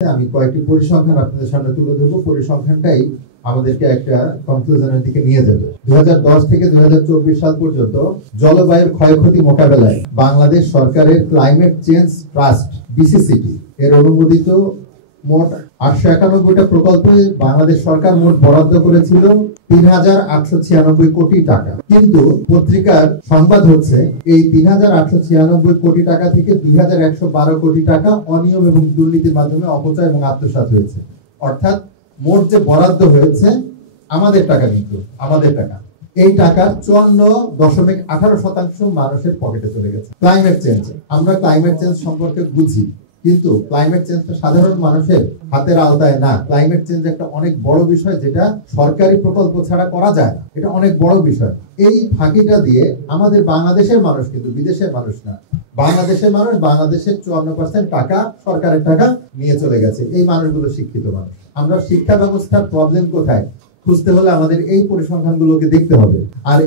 আমি কয়েকটি পরিসংখ্যান আপনাদের সামনে তুলে ধরবো। পরিসংখ্যানটাই আমাদেরকে একটা কনক্লুশনের দিকে নিয়ে যাবে। 2010 থেকে 2024 সাল পর্যন্ত জলবায়ুর ক্ষয়ক্ষতি মোকাবেলায় বাংলাদেশ সরকারের ক্লাইমেট চেঞ্জ ট্রাস্ট বিসিসিটি এর অনুমোদিত মোট 891টা প্রকল্পে বাংলাদেশ সরকার মোট বরাদ্দ করেছিল 3,896 কোটি টাকা। কিন্তু পত্রিকার সংবাদ হচ্ছে এই 3,896 কোটি টাকা থেকে 2,112 কোটি টাকা অনিয়ম এবং দুর্নীতির মাধ্যমে অপচয় এবং আত্মসাৎ হয়েছে। অর্থাৎ মোট যে বরাদ্দ হয়েছে আমাদের টাকা, কিন্তু আমাদের টাকা, এই টাকার 54.18% মানুষের পকেটে চলে গেছে। ক্লাইমেট চেঞ্জ, আমরা ক্লাইমেট চেঞ্জ সম্পর্কে বুঝি, কিন্তু ক্লাইমেট চেঞ্জটা সাধারণ মানুষের হাতের আওতায় না। ক্লাইমেট চেঞ্জ একটা অনেক বড় বিষয়, যেটা সরকারি প্রকল্প ছাড়া করা যায় না। এটা অনেক বড় বিষয়। এই ফাঁকিটা দিয়ে আমাদের বাংলাদেশের মানুষ, কিন্তু বিদেশের মানুষ না, বাংলাদেশের মানুষ, বাংলাদেশের 54% টাকা সরকারের টাকা নিয়ে চলে গেছে। এই মানুষগুলো শিক্ষিত মানুষ। আমরা শিক্ষা ব্যবস্থার প্রবলেম কোথায় খুঁজতে হলে আমাদের এই পরিসংখ্যানগুলোকে দেখতে হবে। আর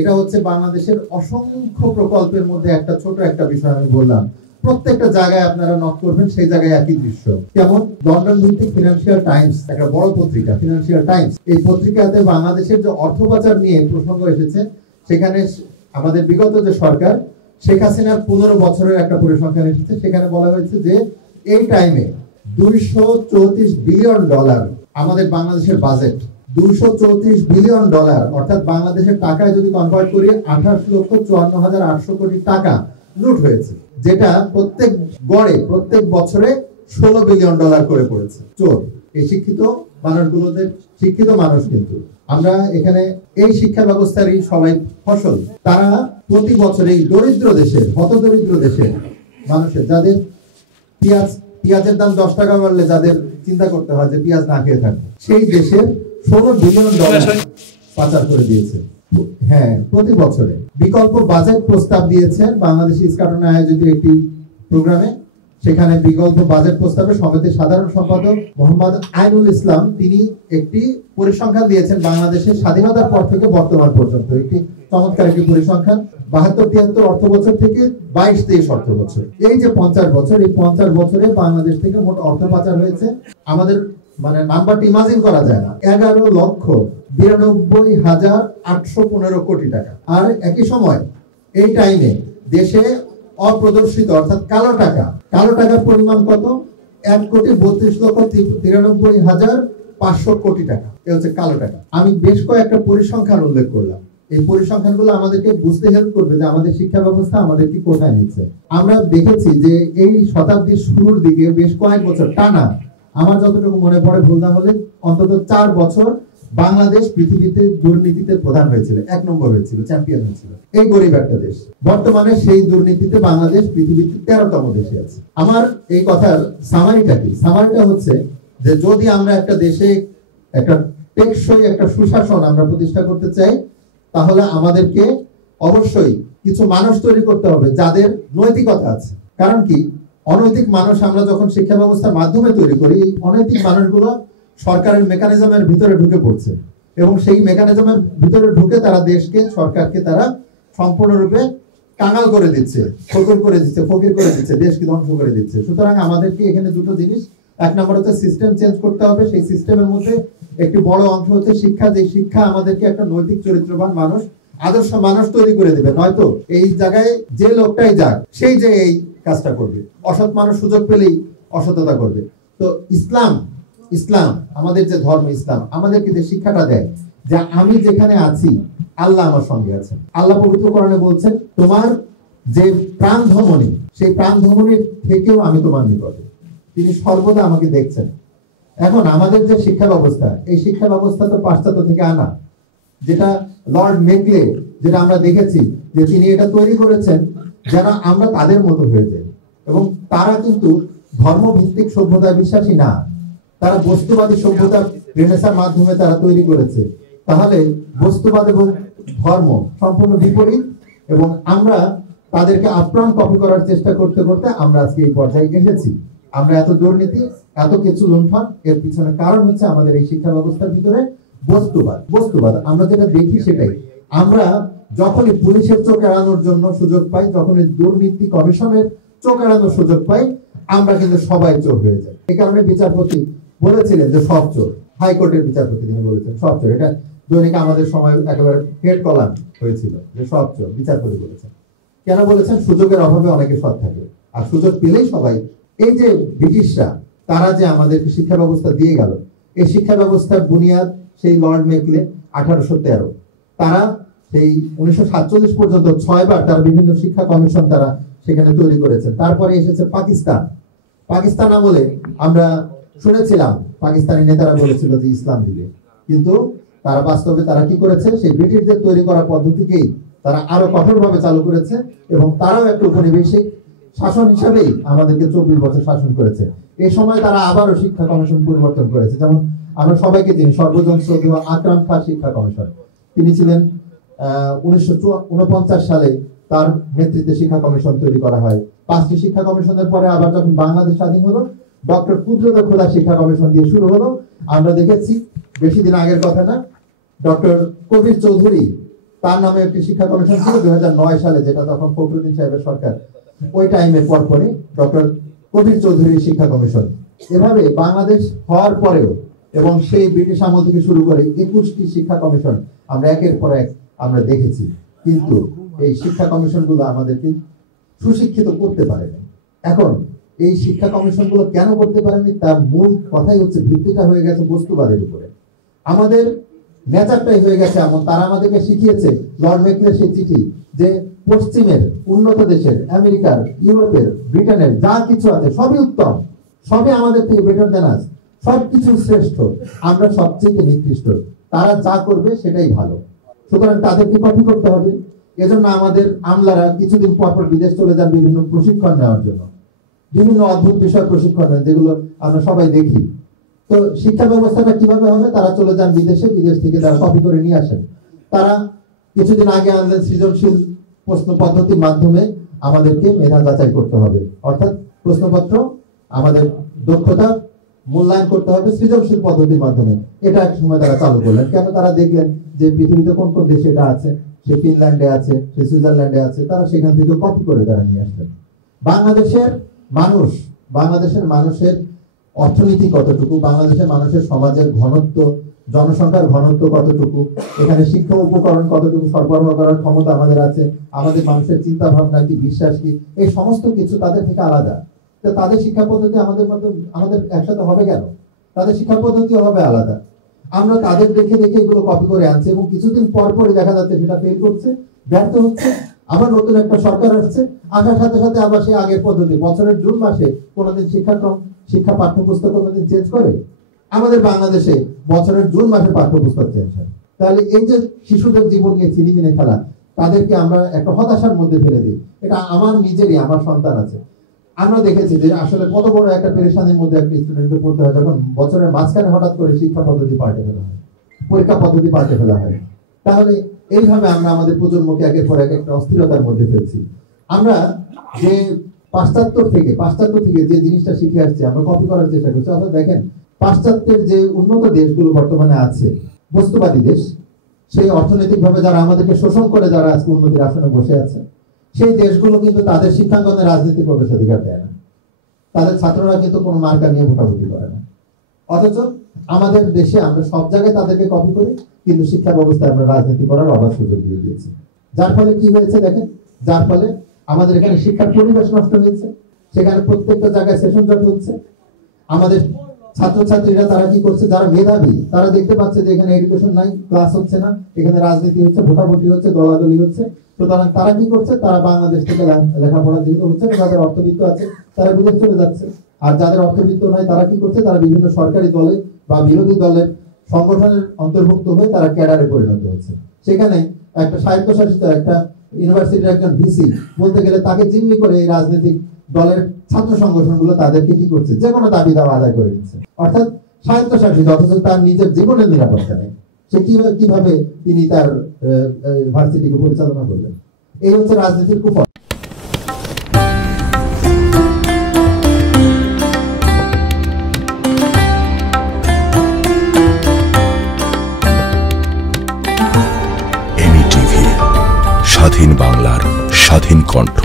এটা হচ্ছে বাংলাদেশের অসংখ্য প্রকল্পের মধ্যে একটা ছোট একটা বিষয় আমি বললাম। প্রত্যেকটা জায়গায় আপনারা নক করবেন, সেই জায়গায় একই দৃশ্য। যেমন লন্ডন ভিত্তিক ফিনান্সিয়াল টাইমস, একটা বড় পত্রিকা ফিনান্সিয়াল টাইমস, এই পত্রিকাতে বাংলাদেশের যে অর্থ পাচার নিয়ে প্রসঙ্গ এসেছে, সেখানে আমাদের বিগত যে সরকার শেখ হাসিনার 15 বছরের একটা পরিসংখ্যান এসেছে। সেখানে বলা হয়েছে যে এই টাইমে $234 বিলিয়ন আমাদের বাংলাদেশের বাজেট, $234 বিলিয়ন, অর্থাৎ বাংলাদেশের টাকায় যদি কনভার্ট করি 28,54,800 কোটি টাকা লুট হয়েছে, যেটা প্রত্যেক বছরে $16 বিলিয়ন করে পড়েছে চোর। এই শিক্ষিত মানুষগুলোদের, শিক্ষিত মানুষ, কিন্তু আমরা এখানে এই শিক্ষা ব্যবস্থারই সবাই ফসল। তারা প্রতি বছর এই দরিদ্র দেশের, হতদরিদ্র দেশের মানুষের, যাদের পেঁয়াজের দাম 10 টাকা বাড়লে যাদের চিন্তা করতে হয় যে পেঁয়াজ না খেয়ে থাকবে, সেই দেশের $16 বিলিয়ন পাচার করে দিয়েছে। হ্যাঁ, প্রতি বছরে। বিকল্প বাজেট প্রস্তাব দিয়েছে বাংলাদেশ ইস্কাটনে আয়োজিত একটি প্রোগ্রামে। সেখানে বিকল্প বাজেট প্রস্তাবে সমিতির সাধারণ সম্পাদক মোহাম্মদ আইনুল ইসলাম তিনি একটি পরিসংখ্যান দিয়েছেন বাংলাদেশের স্বাধীনতার পর থেকে বর্তমান পর্যন্ত। একটি চমৎকার একটি পরিসংখ্যান। 72-73 অর্থ বছর থেকে 22-23 অর্থ বছর, এই যে 50 বছর, এই 50 বছরে বাংলাদেশ থেকে মোট অর্থ পাচার হয়েছে, আমাদের নাম্বারটি ইমাজিন করা যায় না, 11,92,815 কোটি টাকা। আর একই সময় এই টাইমে দেশে অপ্রদর্শিত অর্থাৎ কালো টাকার পরিমাণ কত? 1,32,93,500 কোটি টাকা। এই হচ্ছে কালো টাকা। আমি বেশ কয়েকটা পরিসংখ্যান উল্লেখ করলাম। এই পরিসংখ্যানগুলো আমাদেরকে বুঝতে হেল্প করবে যে আমাদের শিক্ষা ব্যবস্থা আমাদেরকে কোথায় নিচ্ছে। আমরা দেখেছি যে এই শতাব্দীর শুরুর দিকে বেশ কয়েক বছর টানা, আমার যতটুকু মনে পড়ে ভুল না হলে অন্তত 4 বছর বাংলাদেশ পৃথিবীতে দুর্নীতিতে প্রধান হয়েছিল, 1 নম্বর হয়েছিল, চ্যাম্পিয়ন হয়েছিল। এই গরিব একটা দেশ, বর্তমানে সেই দুর্নীতিতে বাংলাদেশ পৃথিবীতে 13তম দেশে আছে। আমার এই কথার সামারিটা কি? সামারিটা হচ্ছে যে যদি আমরা একটা দেশে একটা টেকসই একটা সুশাসন আমরা প্রতিষ্ঠা করতে চাই, তাহলে আমাদেরকে অবশ্যই কিছু মানুষ তৈরি করতে হবে যাদের নৈতিকতা আছে। কারণ কি, অনৈতিক মানুষ আমরা যখন শিক্ষা ব্যবস্থার মাধ্যমে তৈরি করি, এই অনৈতিক মানুষগুলো সরকারের মেকানিজমের ভিতরে ঢুকে পড়ছে, এবং সেই মেকানিজমের ভিতরে ঢুকে তারা দেশকে, সরকারকে তারা সম্পূর্ণরূপে কাঙাল করে দিচ্ছে, ফকির করে দিচ্ছে, দেশকে ধ্বংস করে দিচ্ছে। সুতরাং আমাদেরকে এখানে দুটো জিনিস, 1 নম্বর হচ্ছে সিস্টেম চেঞ্জ করতে হবে। সেই সিস্টেমের মধ্যে একটি বড় অংশ হচ্ছে শিক্ষা। যে শিক্ষা আমাদেরকে একটা নৈতিক চরিত্রবান মানুষ, আদর্শ মানুষ তৈরি করে দেবে। নয়তো এই জায়গায় যে লোকটাই যাক, সেই যে এই কাজটা করবে। অসৎ মানুষ সুযোগ পেলেই অসততা করবে। তো ইসলাম আমাদের যে ধর্ম, ইসলাম আমাদেরকে যে শিক্ষাটা দেয় যে আমি যেখানে আছি আল্লাহ আমার সঙ্গে আছেন। আল্লাহ পবিত্র কোরআনে বলছেন, তোমার যে প্রাণ ধমনী, সেই প্রাণ ধমনীর থেকেও আমি তোমার নিকটে, তিনি সর্বদা আমাকে দেখছেন। এখন আমাদের যে শিক্ষা ব্যবস্থা, এই শিক্ষা ব্যবস্থা তো পাশ্চাত্য থেকে আনা, যেটা লর্ড মেকলে, যেটা আমরা দেখেছি যে তিনি এটা তৈরি করেছেন যেন আমরা তাদের মতো হয়ে যাই। এবং তারা কিন্তু ধর্মভিত্তিক সভ্যতায় বিশ্বাসী না, তারা বস্তুবাদী সভ্যতার রেনেসার মাধ্যমে তারা তৈরি করেছে। তাহলে বস্তুবাদ এবং ধর্ম সম্পূর্ণ বিপরীত, এবং আমরা তাদেরকে আপ্রাণ কপি করার চেষ্টা করতে করতে আমরা আজকে এই পর্যায়ে এসেছি। আমরা এত দুর্নীতি, এত কিছু লুণ্ঠন, এর পিছনে কারণ হচ্ছে আমাদের এই শিক্ষা ব্যবস্থার ভিতরে বস্তুবাদ। আমরা যেটা দেখি সেটাই। আমরা যখনই পুলিশের চোখ এড়ানোর জন্য সুযোগ পাই, যখনই দুর্নীতি কমিশনের চোখ এড়ানোর সুযোগ পাই, আমরা কিন্তু সবাই চোর হয়ে যাই। এই কারণে বিচারপতি বলেছিলেন যে সব চোর, হাইকোর্টের বিচারপতি তিনি বলেছেন সব চোর। এটা দৈনিক আমাদের সময় একেবারে হেড কলাম হয়েছিল যে সব চোর, বিচারপতি বলেছেন। কেন বলেছেন? সুযোগের অভাবে অনেকে সৎ থাকে, আর সুযোগ পেলেই সবাই। এই যে ব্রিটিশরা, তারা যে আমাদের শিক্ষা ব্যবস্থা দিয়ে গেল, এই শিক্ষা ব্যবস্থার বুনিয়াদ সেই লর্ড মেকলে 1813। তারা সেই 1947 পর্যন্ত 6 বার তারা বিভিন্ন শিক্ষা কমিশন তারা সেখানে তৈরি করেছেন। তারপরে এসেছে পাকিস্তান। পাকিস্তান আমলে আমরা শুনেছিলাম পাকিস্তানি নেতারা বলেছিল যে ইসলাম দিবে, কিন্তু তারা বাস্তবে তারা কি করেছে? সেই ব্রিটিশদের তৈরি করা পদ্ধতিকেই তারা আরো কঠোরভাবে চালু করেছে, এবং তারাও একটা উপনিবেশিক শাসন হিসাবেই আমাদেরকে 24 বছর শাসন করেছে। এই সময় তারা আবারও শিক্ষা কমিশন পরিবর্তন করেছে। যেমন আমরা সবাইকে চিনি সর্বজন শ্রদ্ধেয় আকরাম খান শিক্ষা কমিশন, তিনি ছিলেন 1949 সালে তার নেতৃত্বে শিক্ষা কমিশন তৈরি করা হয়। 5টি শিক্ষা কমিশনের পরে আবার যখন বাংলাদেশ স্বাধীন হলো, ডক্টর কুদরত খোদা শিক্ষা কমিশন দিয়ে শুরু হলো। আমরা দেখেছি বেশি দিন আগের কথা না, ডক্টর কবির চৌধুরী তার নামে একটি শিক্ষা কমিশন ছিল 2009 সালে, যেটা তখন ফখরুদ্দিন সাহেবের সরকার, ওই টাইমে পরপরই ডক্টর কবির চৌধুরী শিক্ষা কমিশন। এভাবে বাংলাদেশ হওয়ার পরেও এবং সেই ব্রিটিশ আমল থেকে শুরু করে 21টি শিক্ষা কমিশন আমরা একের পর এক আমরা দেখেছি, কিন্তু এই শিক্ষা কমিশনগুলো আমাদেরকে সুশিক্ষিত করতে পারেনি। এখন এই শিক্ষা কমিশনগুলো কেন করতে পারেনি? তার মূল কথাই হচ্ছে ভিত্তিটা হয়ে গেছে বস্তুবাদের উপরে। আমাদের নেচারটাই হয়ে গেছে এমন, তারা আমাদেরকে শিখিয়েছে লর্ড মেকলের সেই চিঠি যে পশ্চিমের উন্নত দেশের, আমেরিকার, ইউরোপের, ব্রিটেনের যা কিছু আছে সবই উত্তম, সবই আমাদের থেকে বেটার দেন আস, সবকিছু শ্রেষ্ঠ, আমরা সবচেয়ে নিকৃষ্ট, তারা যা করবে সেটাই ভালো, সুতরাং তাদেরকে কপি করতে হবে। এজন্য আমাদের আমলারা কিছুদিন পর পর বিদেশ চলে যান বিভিন্ন প্রশিক্ষণ নেওয়ার জন্য, বিভিন্ন অদ্ভুত বিষয় প্রশিক্ষণ নেন যেগুলো আমরা সবাই দেখি। তো শিক্ষা ব্যবস্থাটা কিভাবে হবে? তারা চলে যান বিদেশে, বিদেশ থেকে তারা কপি করে নিয়ে আসেন। তারা কিছুদিন আগে আনলেন সৃজনশীল প্রশ্ন পদ্ধতির মাধ্যমে আমাদেরকে মেধা যাচাই করতে হবে, অর্থাৎ প্রশ্নপত্র আমাদের দক্ষতা মূল্যায়ন করতে হবে সৃজনশীল পদ্ধতির মাধ্যমে। এটা এক সময় তারা চালু করলেন। কেন? তারা দেখলেন যে পৃথিবীতে কোন কোন দেশে এটা আছে, সে ফিনল্যান্ডে আছে, সে সুইজারল্যান্ডে আছে, তারা সেখান থেকে কপি করে তারা নিয়ে আসলেন। বাংলাদেশের মানুষের অর্থনীতি কতটুকু, বাংলাদেশের মানুষের সমাজের ঘনত্ব, জনসংখ্যার ঘনত্ব কতটুকু, এখানে শিক্ষা উপকরণ কতটুকু সরবরাহ করার ক্ষমতা আমাদের আছে, আমাদের মানুষের চিন্তা ভাবনা কি, বিশ্বাস কি, এই সমস্ত কিছু তাদের থেকে আলাদা। তো তাদের শিক্ষা পদ্ধতি আমাদের একসাথে হবে কেন? তাদের শিক্ষা পদ্ধতিও হবে আলাদা। আমরা তাদের দেখে দেখে এগুলো কপি করে আনছি, এবং কিছুদিন পর পরই দেখা যাচ্ছে সেটা ফেল করছে, ব্যর্থ হচ্ছে। আবার নতুন একটা সরকার আসছে, আসার সাথে সাথে আবার সেই আগের পদ্ধতি, বছরের জুন মাসে কোনোদিন শিক্ষা পাঠ্যপুস্তক কোনোদিন চেঞ্জ করে? আমাদের বাংলাদেশে বছরের জুন মাসে পাঠ্যপুস্তক চেঞ্জ হয়। তাহলে এই যে শিশুদের জীবন নিয়ে চিনিমিনে খেলা, তাদেরকে আমরা একটা হতাশার মধ্যে ফেলে দিই। এটা আমার নিজেরই, আমার সন্তান আছে, আমরা দেখেছি যে আসলে কত বড় একটা পেরেশানির মধ্যে একটা স্টুডেন্টকে পড়তে হয় যখন বছরের মাঝখানে হঠাৎ করে শিক্ষা পদ্ধতি পাল্টে ফেলা হয়, পরীক্ষা পদ্ধতি পাল্টে ফেলা হয়। তাহলে এইভাবে আমরা আমাদের প্রজন্মকে একের পর এক একটা অস্থিরতার মধ্যে ফেলছি। আমরা যে পাশ্চাত্য থেকে যে জিনিসটা শিখে আসছি আমরা কপি করার চেষ্টা করছি। অর্থাৎ দেখেন, পাশ্চাত্যের যে উন্নত দেশগুলো বর্তমানে আছে, বস্তুবাদী দেশ, সেই অর্থনৈতিকভাবে যারা আমাদেরকে শোষণ করে যারা আজকে উন্নতির আসনে বসে আছে, সেই দেশগুলো কিন্তু তাদের শিক্ষাঙ্গনে রাজনীতি প্রবেশাধিকার দেয় না, তাদের ছাত্ররা কিন্তু কোনো মার্কা নিয়ে ভোটাভুটি করে না। অথচ আমাদের দেশে আমরা সব জায়গায় তাদেরকে কপি করি, কিন্তু শিক্ষা ব্যবস্থায় আমরা রাজনীতি করার অবাধ সুযোগ দিয়ে দিয়েছি। যার ফলে কি হয়েছে দেখেন, যার ফলে আমাদের এখানে শিক্ষার পরিবেশ নষ্ট হয়েছে, সেখানে প্রত্যেকটা জায়গায় সেশন জট হচ্ছে। আমাদের ছাত্রছাত্রীরা তারা কি করছে, যারা মেধাবী তারা দেখতে পাচ্ছে যে এখানে এডুকেশন নাই, ক্লাস হচ্ছে না, এখানে রাজনীতি হচ্ছে, ভোটাভুটি হচ্ছে, দলাদলি হচ্ছে। সুতরাং তারা কি করছে, তারা বাংলাদেশ থেকে লেখাপড়া যেহেতু হচ্ছে, যাদের অর্থবিত্ত আছে তারা বিদেশ চলে যাচ্ছে। আর যাদের অর্থবিত্ত নাই তারা কি করছে, তারা বিভিন্ন সরকারি দলে বা বিরোধী দলের সংগঠনের অন্তর্ভুক্ত হয়ে তারা ক্যাডারে পরিণত হচ্ছে। সেখানে একটা স্বায়ত্তশাসিত একটা ইউনিভার্সিটির একজন ভিসি বলতে গেলে তাকে জিম্মি করে এই রাজনৈতিক দলের ছাত্র সংগঠনগুলো তাদেরকে কি করছে, যে কোনো দাবি দাওয়া আদায় করে নিচ্ছে। অর্থাৎ স্বায়ত্তশাসিত, অথচ তার নিজের জীবনের নিরাপত্তা নেই। সে কিভাবে তিনি তার ভার্সিটিকে পরিচালনা করবেন? এই হচ্ছে রাজনীতির কুফল। স্বাধীন বাংলার স্বাধীন কণ্ঠ।